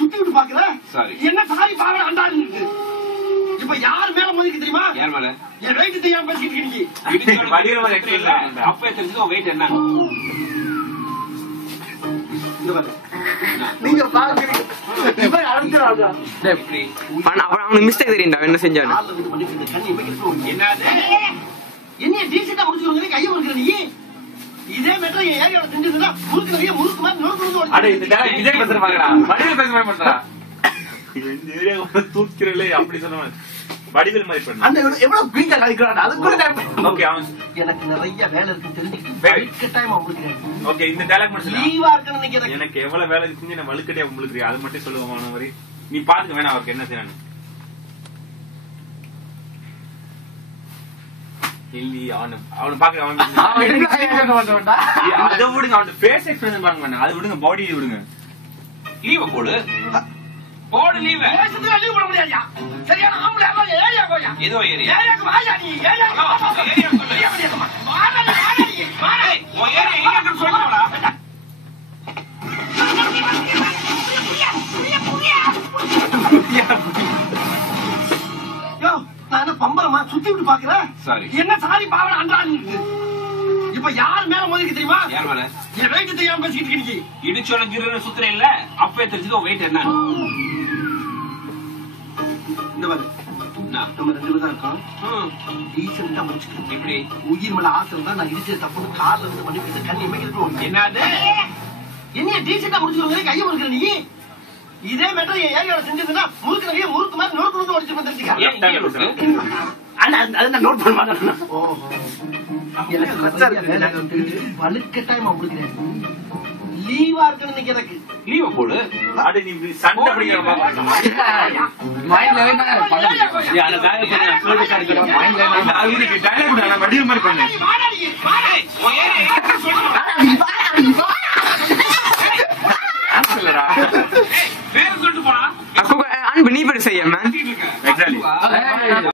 சுத்தி விட்டு பாக்குறேன். என்ன சாரி பாவட அண்டாரு இருக்கு. இப்ப யார் மேல மோதிக்கு தெரியுமா? யார் மேல? என் வெயிட் தெரியாம பேசிட்டு இருக்கீங்க. வடிவேல் மேல எக்ஸ்பிரஸ் அப்ப தெரிஞ்சது வெயிட் என்ன? இந்த பாரு. நீங்க பாக்குறீங்க. இவன் அழுத்துறாங்க. டேய் அவனுக்கு மிஸ்டேக் தெரியும்டா என்ன செஞ்சானு. என்னது? என்ன டீசெண்டா முடிச்சுங்க கைய முறுக்குற நீ. இதே மெட்ரோ ஏரியால செஞ்சதுனா முறுக்குறிய முறுக்கு மாதிரி நொறுக்கு ஓடி. அட இந்த டேய் விஜய் பேசுற பாக்கடா. வடிவேல் பேசுற மாதிரி பண்றா. இந்த ஏரியால தூக்கிரலே அப்படி சொன்னான். வடிவேல் மாதிரி பண்ணு. அந்த எவ்வளவு பீங்கா கழிக்கறாடா. அது கூட ஓகே அவன் எனக்கு நிறைய வேலை இருக்கு தெரிஞ்சுக்கிட்டு வெயிட் டைம் உங்களுக்கு. ஓகே இந்த டயலாக் மட்டும் சொல்லு. லீவா இருக்கணும் நினைக்கிறேன். எனக்கு எவ்வளவு வேலை இருக்குன்னு நான் வழுக்கடியா உங்களுக்கு அது மட்டும் சொல்லுவாங்க அவன மாதிரி. நீ பாத்துக்க வேணா அவருக்கு என்ன செய்யணும். இல்லி அவன பாக்க அவன் அத விடுங்க அவன் ஃபேஸ் எக்ஸ்பிரஷன் பாருங்க அது விடுங்க பாடி விடுங்க. லீவ் போடு. போடு லீவ். பேசுறதுல லீவ் போட முடியாதுயா. சரியான ஆம்பளை ஆமா ஏரியா போயா. ஏதோ ஏரியா. ஏரியாக்கு வாயா நீ. ஏரியாக்கு வா. ஏரியா சொல்லு. வாடா நீ. வாடா. ஓ ஏரியா எங்க சொல்லுடா. யோ நான் என்ன பம்பரமா சுத்தி விட்டு பாக்குறேன். என்ன சாரி பாவட அண்டாரு இருக்கு. இப்ப யார் மேல மோதிக்கு தெரியுமா? யார் மேல? என் வெயிட் தெரியாம பேசிட்டு இருக்கீங்க. இடிச்சோட கிரன சுத்துற இல்ல அப்பவே தெரிஞ்சது வெயிட் என்ன. இந்த பாரு. நம்ம ரெண்டு பேரும் தான் இருக்கோம். டீசெண்டா முடிச்சுக்கணும். எப்படி? உயிர் மேல ஆசை இருந்தா நான் இடிச்ச தப்பு கால்ல இருந்து பண்ணிட்டு கண்ணி எமைக்கிறோம். என்னது? என்ன டீசெண்டா முடிச்சுக்கணும் கைய முறுக்குற நீ. இதே மேட்டர் ஏரியால செஞ்சதுன்னா முறுக்குறிய முறுக்கு மாதிரி நொறுக்கு ஓடிச்சு வந்துருக்கீங்க. நான் நோட் பண்ண மாட்டேன். ஓஹோ வலுக்கட்டாயமா முடிக்கிறேன். லீவா இருக்குன்னு இன்னைக்கு எனக்கு. லீவ போடு. அட நீ சண்டை பிடிக்கிற மாதிரி மைண்ட்ல வேணா பண்ணு. யார டயல் பண்ண சொல்லிட்டு காரிக்கடா மைண்ட்ல வேணா அவருக்கு டயல் கூட நான் வடிவ மாதிரி பண்ணு. வாடாடி வாடே ஓ ஏரே சொல்லுடா. ஆன்சர்டா. பேர் சொல்லிட்டு போடா. அப்ப நீ பேர் செய்ய மேன்.